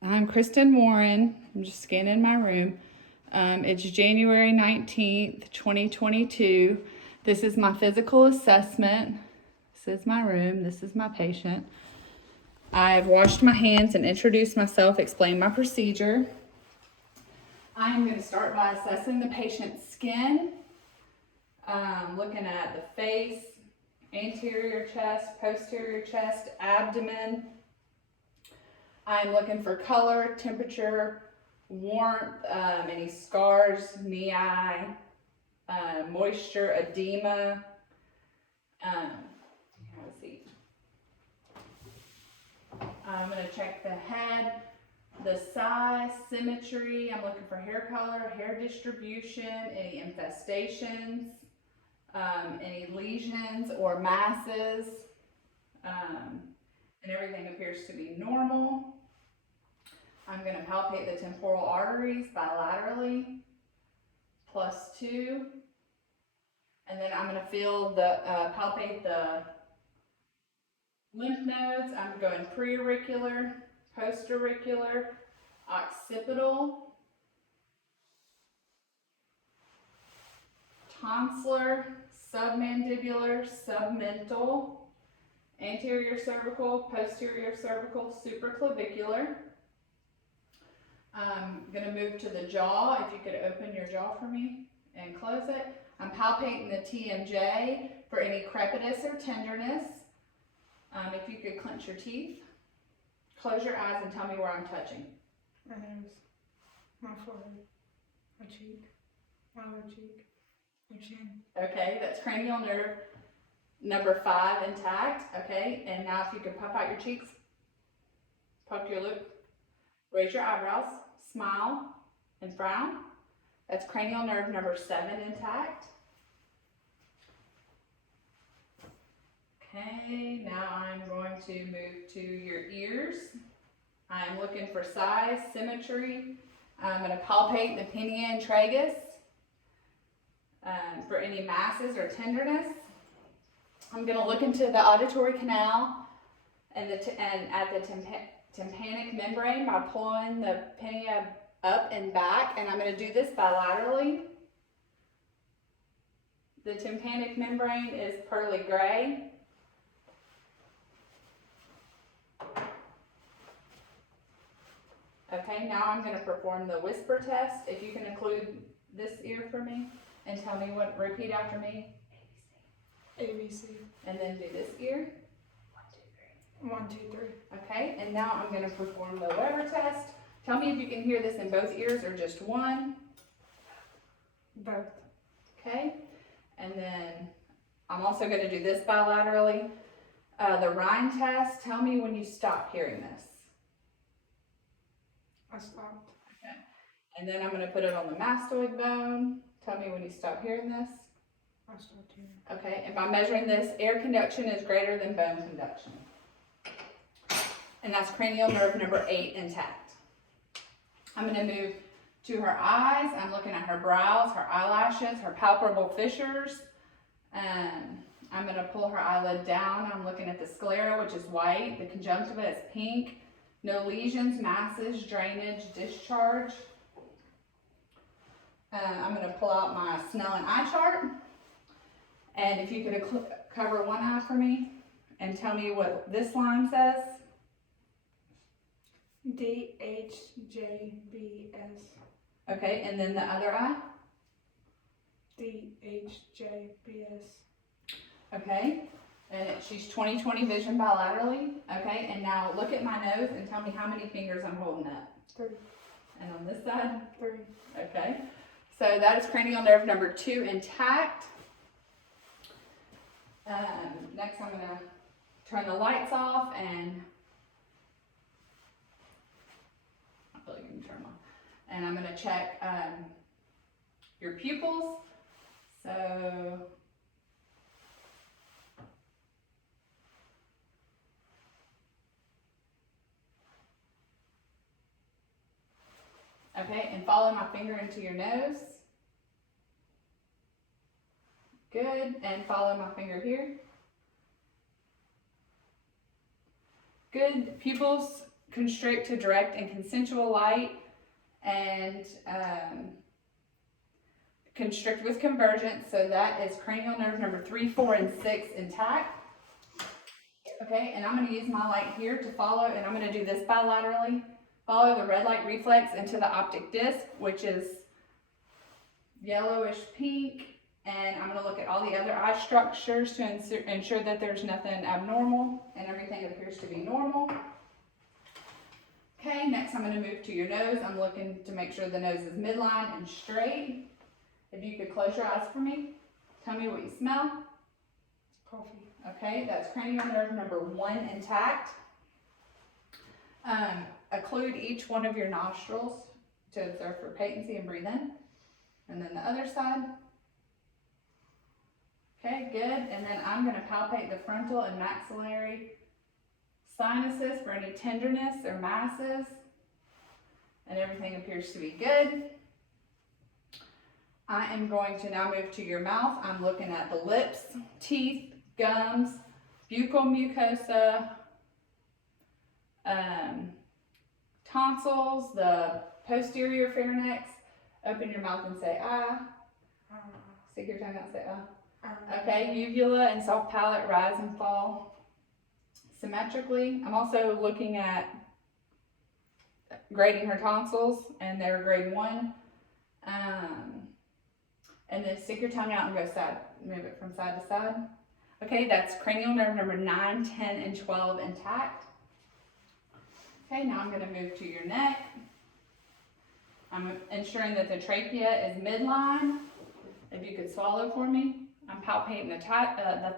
I'm Kristen Warren. I'm just scanning my room. It's January 19th, 2022. This is my physical assessment. This is my room. This is my patient. I've washed my hands and introduced myself, explained my procedure. I am going to start by assessing the patient's skin, looking at the face, anterior chest, posterior chest, abdomen. I'm looking for color, temperature, warmth, any scars, knee-eye, moisture, edema. Let's see. I'm going to check the head, the size, symmetry. I'm looking for hair color, hair distribution, any infestations, any lesions or masses, and everything appears to be normal. I'm going to palpate the temporal arteries bilaterally, +2. And then I'm going to feel the, palpate the lymph nodes. I'm going preauricular, postauricular, occipital, tonsillar, submandibular, submental, anterior cervical, posterior cervical, supraclavicular. I'm going to move to the jaw. If you could open your jaw for me and close it. I'm palpating the TMJ for any crepitus or tenderness. If you could clench your teeth, close your eyes and tell me where I'm touching. My nose, my forehead, my cheek, my lower cheek, my chin. Okay, that's cranial nerve number 5 intact. Okay, and now if you could puff out your cheeks, puff your lip, raise your eyebrows, smile, and frown. That's cranial nerve number 7 intact. Okay, now I'm going to move to your ears. I'm looking for size, symmetry. I'm going to palpate the pinna and tragus for any masses or tenderness. I'm going to look into the auditory canal and at the tympanic membrane by pulling the pinna up and back, and I'm going to do this bilaterally. The tympanic membrane is pearly gray. Okay, now I'm going to perform the whisper test. If you can include this ear for me and tell me what, repeat after me. ABC. And then do this ear. 1, 2, 3. Okay, and now I'm going to perform the Weber test. Tell me if you can hear this in both ears or just one. Both. Okay, and then I'm also going to do this bilaterally. The Rhine test, tell me when you stop hearing this. I stopped. Okay, and then I'm going to put it on the mastoid bone. Tell me when you stop hearing this. I stopped hearing. Okay, and by measuring this, air conduction is greater than bone conduction. And that's cranial nerve number 8 intact. I'm going to move to her eyes. I'm looking at her brows, her eyelashes, her palpable fissures. I'm going to pull her eyelid down. I'm looking at the sclera, which is white. The conjunctiva is pink. No lesions, masses, drainage, discharge. I'm going to pull out my Snellen eye chart. And if you could cover one eye for me and tell me what this line says. DHJBS. Okay, and then the other eye. DHJBS. Okay, and she's 20/20 vision bilaterally. Okay, and now look at my nose and tell me how many fingers I'm holding up. 3. And on this side? 3. Okay, so that is cranial nerve number 2 intact. Next I'm going to turn the lights off and I feel like you can turn them on. And I'm going to check your pupils. So okay, and follow my finger into your nose. Good, and follow my finger here. Good, pupils constrict to direct and consensual light, and constrict with convergence. So that is cranial nerve number 3, 4, and 6 intact. Okay, and I'm going to use my light here to follow, and I'm going to do this bilaterally. Follow the red light reflex into the optic disc, which is yellowish pink, and I'm going to look at all the other eye structures to ensure that there's nothing abnormal and everything appears to be normal. Okay, next I'm going to move to your nose. I'm looking to make sure the nose is midline and straight. If you could close your eyes for me, tell me what you smell. Coffee. Okay, that's cranial nerve number 1 intact. Occlude each one of your nostrils to observe for patency and breathe in. And then the other side. Okay, good. And then I'm going to palpate the frontal and maxillary sinuses for any tenderness or masses. And everything appears to be good. I am going to now move to your mouth. I'm looking at the lips, teeth, gums, buccal mucosa, tonsils, the posterior pharynx. Open your mouth and say ah. Stick your tongue out and say ah. Okay, uvula and soft palate rise and fall symmetrically. I'm also looking at grading her tonsils, and they're grade 1. And then stick your tongue out and go side, move it from side to side. Okay, that's cranial nerve number 9, 10, and 12 intact. Okay, now I'm going to move to your neck. I'm ensuring that the trachea is midline. If you could swallow for me. I'm palpating the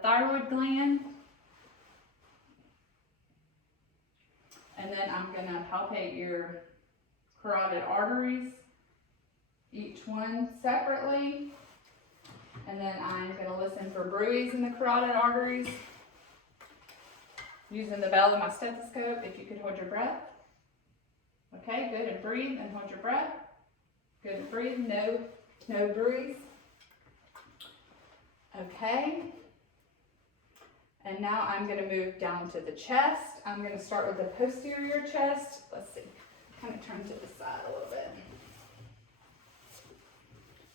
thyroid gland. And then I'm going to palpate your carotid arteries, each one separately. And then I'm going to listen for bruits in the carotid arteries using the bell of my stethoscope. If you could hold your breath. Okay, good, and breathe and hold your breath. Good, and breathe, no bruits. Okay. And now I'm going to move down to the chest. I'm going to start with the posterior chest. Let's see, kind of turn to the side a little bit.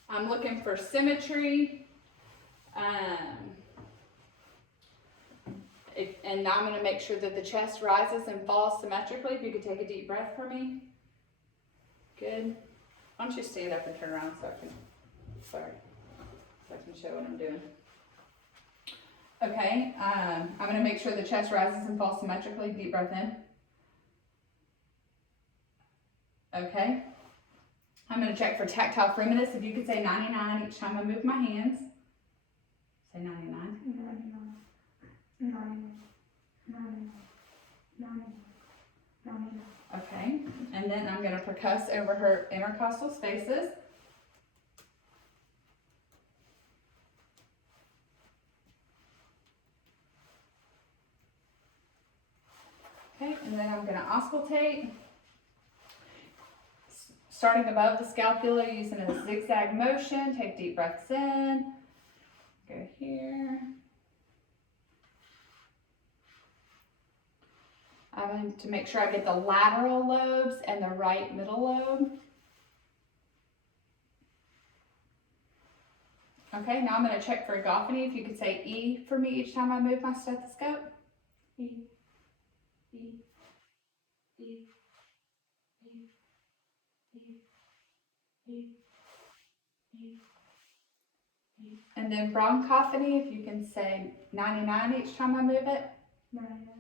I'm looking for symmetry. And now I'm going to make sure that the chest rises and falls symmetrically. If you could take a deep breath for me. Good. Why don't you stand up and turn around so I can show what I'm doing. Okay, I'm going to make sure the chest rises and falls symmetrically. Deep breath in. Okay. I'm going to check for tactile firmness. If you could say 99 each time I move my hands. Say 99. 99. Okay, and then I'm going to percuss over her intercostal spaces. Okay, and then I'm going to auscultate. Starting above the scapula using a zigzag motion. Take deep breaths in. Go here. I'm going to make sure I get the lateral lobes and the right middle lobe. Okay, now I'm going to check for gophony. If you could say E for me each time I move my stethoscope. E, E, E, E, E, E, E, E. And then bronchophony, if you can say 99 each time I move it. 99.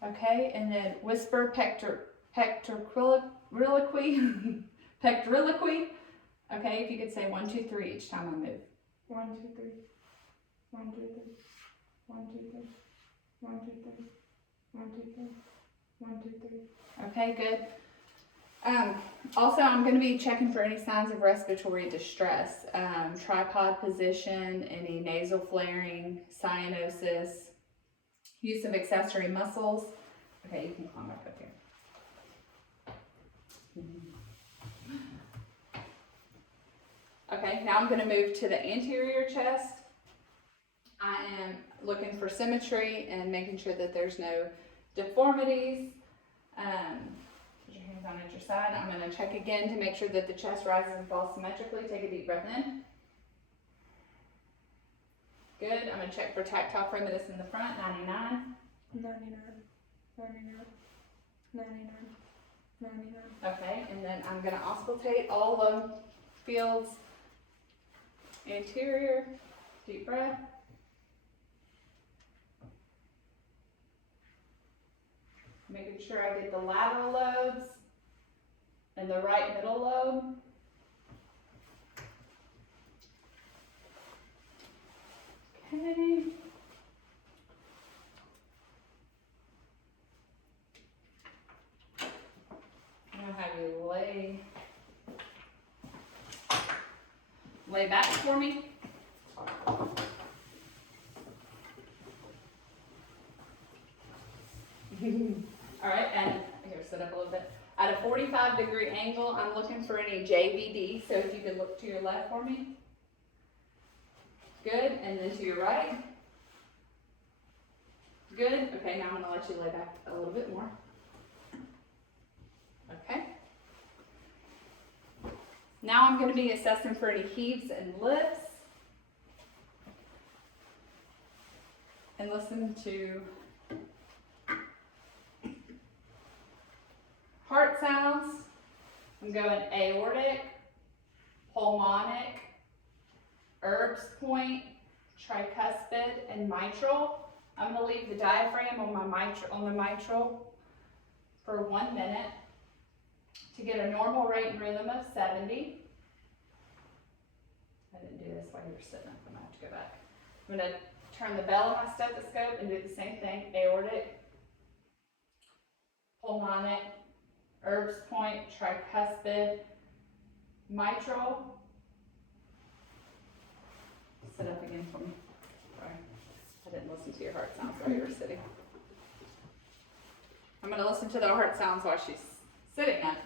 Okay, and then whisper pectoriloquy. Pectoriloquy. Okay, if you could say 1, 2, 3 each time I move. 1, 2, 3. 1, 2, 3. 1, 2, 3. 1, 2, 3. 1, 2, 3. 1, 2, 3. Okay, good. Also, I'm going to be checking for any signs of respiratory distress, tripod position, any nasal flaring, cyanosis, use of accessory muscles. Okay, you can climb back up here. Okay, now I'm going to move to the anterior chest. I am looking for symmetry and making sure that there's no deformities. Put your hands on each side. I'm going to check again to make sure that the chest rises and falls symmetrically. Take a deep breath in. Good. I'm going to check for tactile firmness in the front. 99. 99. 99. 99. 99. Okay, and then I'm going to auscultate all the fields. Anterior. Deep breath. Making sure I get the lateral lobes and the right middle lobe. Okay. Now have you lay back for me. All right, and here, sit up a little bit. At a 45-degree angle, I'm looking for any JVD, so if you could look to your left for me. Good, and then to your right. Good, okay, now I'm gonna let you lay back a little bit more. Okay. Now I'm gonna be assessing for any heaves and lifts. And listen to heart sounds. I'm going aortic, pulmonic, Erb's point, tricuspid, and mitral. I'm going to leave the diaphragm on the mitral for 1 minute to get a normal rate and rhythm of 70. I didn't do this while you were sitting up. I'm going to have to go back. I'm going to turn the bell on my stethoscope and do the same thing. Aortic, pulmonic, Erb's point, tricuspid, mitral. Sit up again for me. Sorry, I didn't listen to your heart sounds while you were sitting. I'm going to listen to the heart sounds while she's sitting up.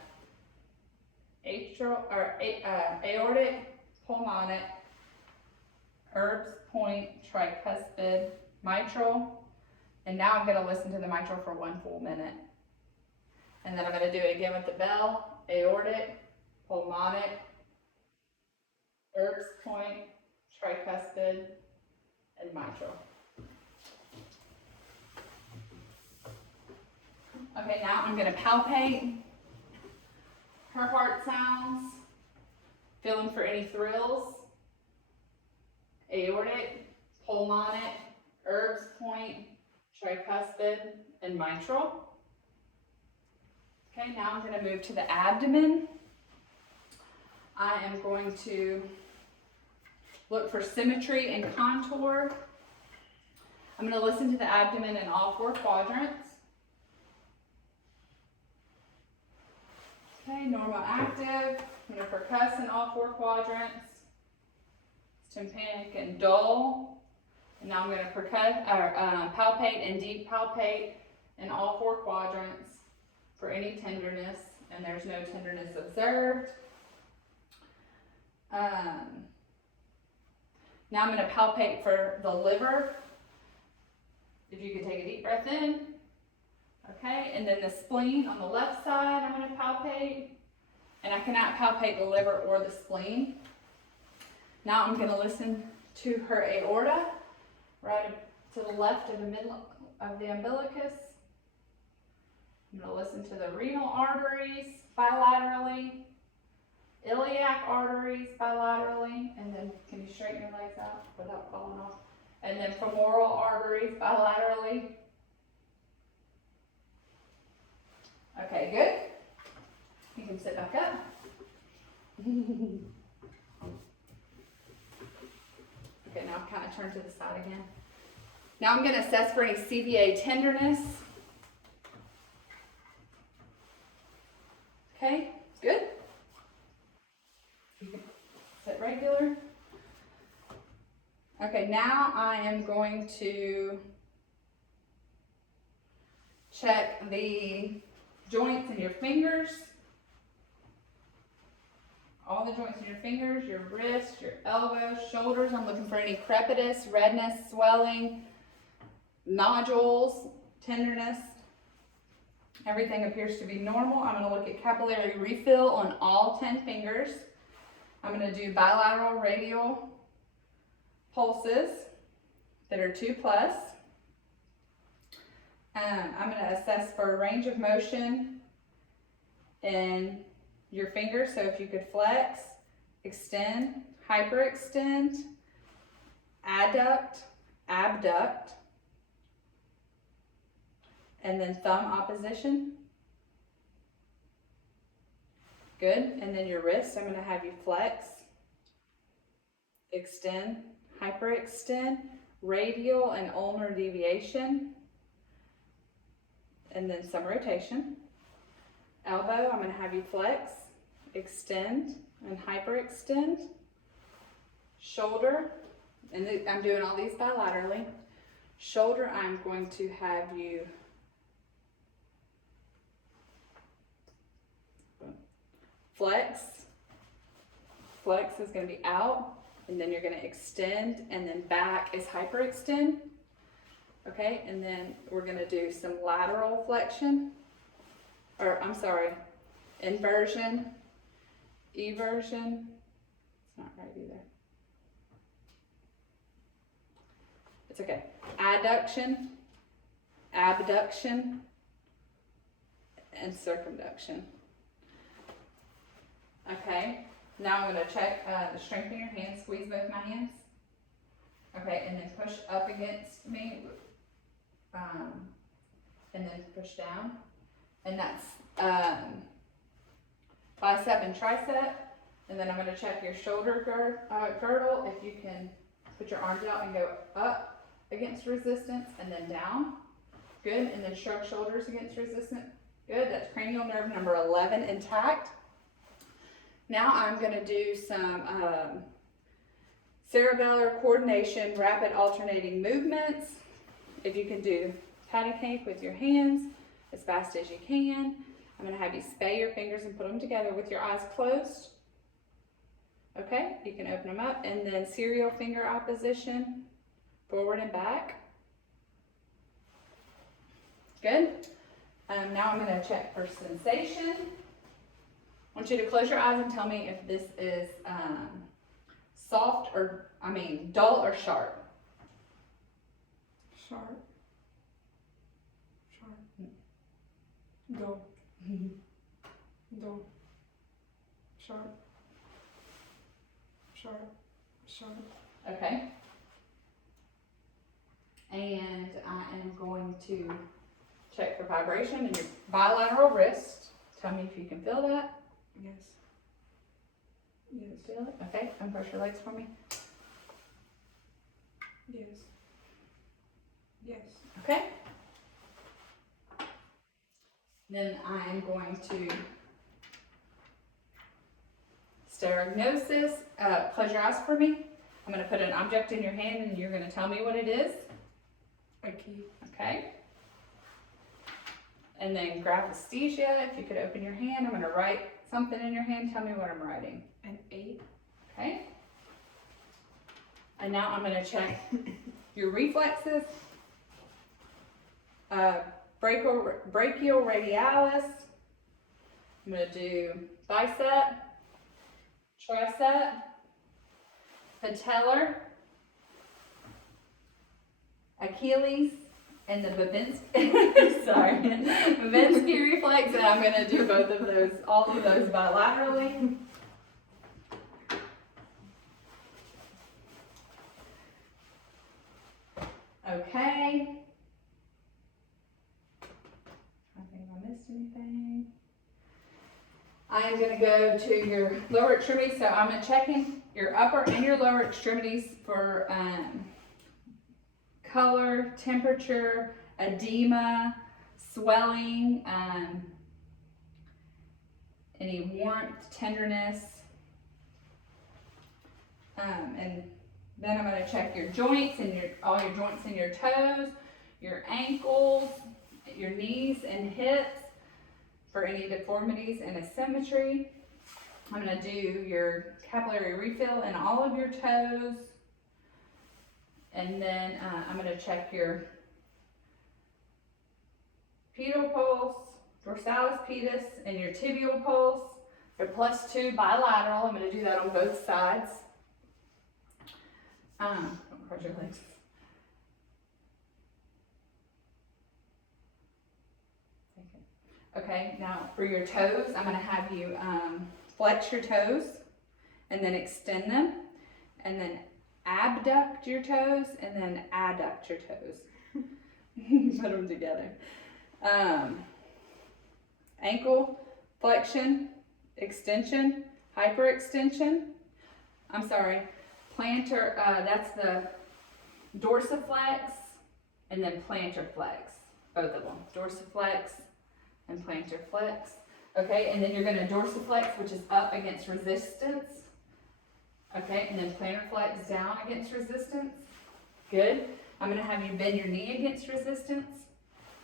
Aortic, pulmonic, Erb's point, tricuspid, mitral. And now I'm going to listen to the mitral for 1 full minute. And then I'm going to do it again with the bell. Aortic, pulmonic, Erb's point, tricuspid, and mitral. Okay, now I'm going to palpate her heart sounds, feeling for any thrills. Aortic, pulmonic, Erb's point, tricuspid, and mitral. Okay, now I'm going to move to the abdomen. I am going to look for symmetry and contour. I'm going to listen to the abdomen in all 4 quadrants. Okay, normal active. I'm going to percuss in all 4 quadrants. Tympanic and dull. And now I'm going to palpate and deep palpate in all 4 quadrants for any tenderness, and there's no tenderness observed. Now I'm going to palpate for the liver. If you could take a deep breath in. Okay, and then the spleen on the left side I'm going to palpate. And I cannot palpate the liver or the spleen. Now I'm going to listen to her aorta, right to the left of the middle of the umbilicus. I'm going to listen to the renal arteries bilaterally, iliac arteries bilaterally, and then can you straighten your legs out without falling off? And then femoral arteries bilaterally. Okay, good. You can sit back up. Okay, now kind of turn to the side again. Now I'm going to assess for any CVA tenderness. Okay, good. Sit regular. Okay, now I am going to check the joints in your fingers. all the joints in your fingers, your wrists, your elbows, shoulders. I'm looking for any crepitus, redness, swelling, nodules, tenderness. Everything appears to be normal. I'm going to look at capillary refill on all 10 fingers. I'm going to do bilateral radial pulses that are 2+. I'm going to assess for a range of motion in your fingers. So if you could flex, extend, hyperextend, adduct, abduct, and then thumb opposition. Good. And then your wrist, I'm going to have you flex, extend, hyperextend, radial and ulnar deviation, and then some rotation. Elbow, I'm going to have you flex, extend, and hyperextend. Shoulder, and I'm doing all these bilaterally. Shoulder, I'm going to have you flex. Flex is going to be out, and then you're going to extend, and then back is hyperextend. Okay, and then we're going to do some lateral flexion, or I'm sorry, inversion, eversion. It's not right either. It's okay. Adduction, abduction, and circumduction. Okay, now I'm going to check the strength in your hands. Squeeze both my hands. Okay, and then push up against me, and then push down. And that's bicep and tricep. And then I'm going to check your shoulder girdle. If you can put your arms out and go up against resistance and then down. Good. And then shrug shoulders against resistance. Good. That's cranial nerve number 11 intact. Now I'm going to do some cerebellar coordination, rapid alternating movements. If you can do patty cake with your hands as fast as you can. I'm going to have you spay your fingers and put them together with your eyes closed. Okay, you can open them up, and then serial finger opposition, forward and back. Good. Now I'm going to check for sensation. I want you to close your eyes and tell me if this is soft or, dull or sharp. Sharp. Sharp. Dull. Dull. Sharp. Sharp. Sharp. Okay. And I am going to check for vibration in your bilateral wrist. Tell me if you can feel that. Yes. Yes. Feel it? Okay. Uncross your legs for me. Yes. Yes. Okay. Then I am going to stereognosis. Close your eyes for me. I'm going to put an object in your hand and you're going to tell me what it is. A key. Okay. And then graphesthesia. If you could open your hand, I'm going to write something in your hand. Tell me what I'm writing. An 8. Okay. And now I'm going to check your reflexes. Brachial radialis. I'm going to do bicep, tricep, patellar, Achilles, and the Babinski, sorry, Babinski reflex, and I'm going to do both of those, all of those bilaterally. Okay. I think I missed anything. I am going to go to your lower extremities, so I'm checking your upper and your lower extremities for color, temperature, edema, swelling, any warmth, tenderness, and then I'm going to check your joints and all your joints in your toes, your ankles, your knees and hips for any deformities and asymmetry. I'm going to do your capillary refill in all of your toes. And then I'm going to check your pedal pulse, dorsalis pedis, and your tibial pulse. They're +2 bilateral. I'm going to do that on both sides. Don't cross your legs. Okay, now for your toes, I'm going to have you flex your toes and then extend them, and then abduct your toes and then adduct your toes. Put them together. Ankle flexion, extension, hyperextension. I'm sorry, plantar, that's the dorsiflex and then plantar flex, both of them. Dorsiflex and plantar flex. Okay, and then you're going to dorsiflex, which is up against resistance. Okay, and then plantar flex down against resistance. Good. I'm going to have you bend your knee against resistance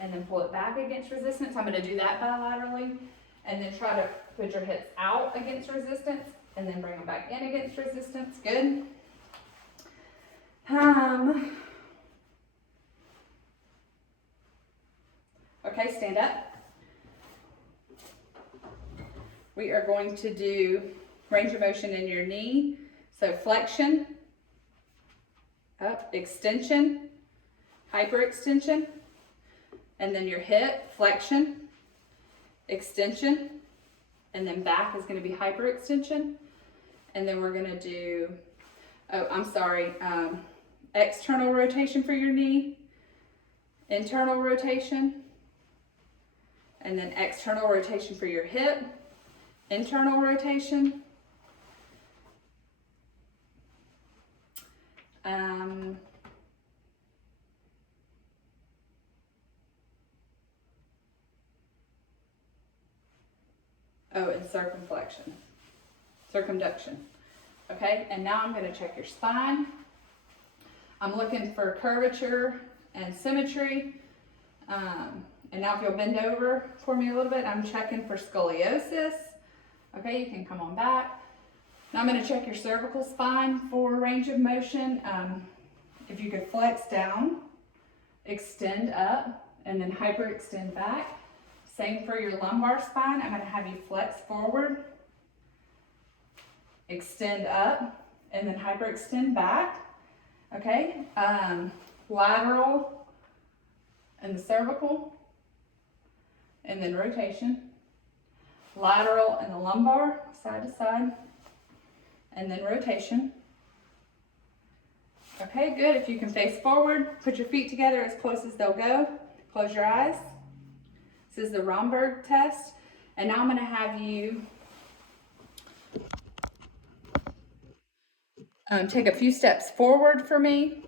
and then pull it back against resistance. I'm going to do that bilaterally, and then try to put your hips out against resistance and then bring them back in against resistance. Good. Okay, stand up. We are going to do range of motion in your knee. So flexion, up, extension, hyperextension, and then your hip, flexion, extension, and then back is going to be hyperextension. And then we're going to do, external rotation for your knee, internal rotation, and then external rotation for your hip, internal rotation, and circumduction. Okay, and now I'm going to check your spine. I'm looking for curvature and symmetry. And now if you'll bend over for me a little bit, I'm checking for scoliosis. Okay, you can come on back. Now I'm going to check your cervical spine for range of motion. If you could flex down, extend up, and then hyperextend back. Same for your lumbar spine. I'm going to have you flex forward, extend up, and then hyperextend back. Okay, lateral and the cervical, and then rotation. Lateral and the lumbar, side to side, and then rotation. Okay, good. If you can face forward, put your feet together as close as they'll go. Close your eyes. This is the Romberg test. And now I'm going to have you take a few steps forward for me.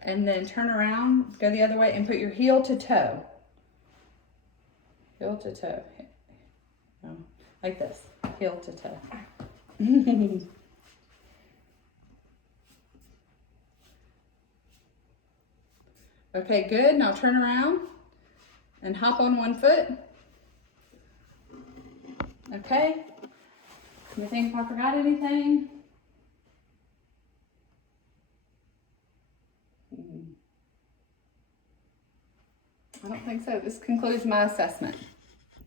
And then turn around, go the other way, and put your heel to toe. Heel to toe. Like this. Heel to toe. Okay, good. Now turn around and hop on one foot. Okay. You think if I forgot anything? I don't think so. This concludes my assessment.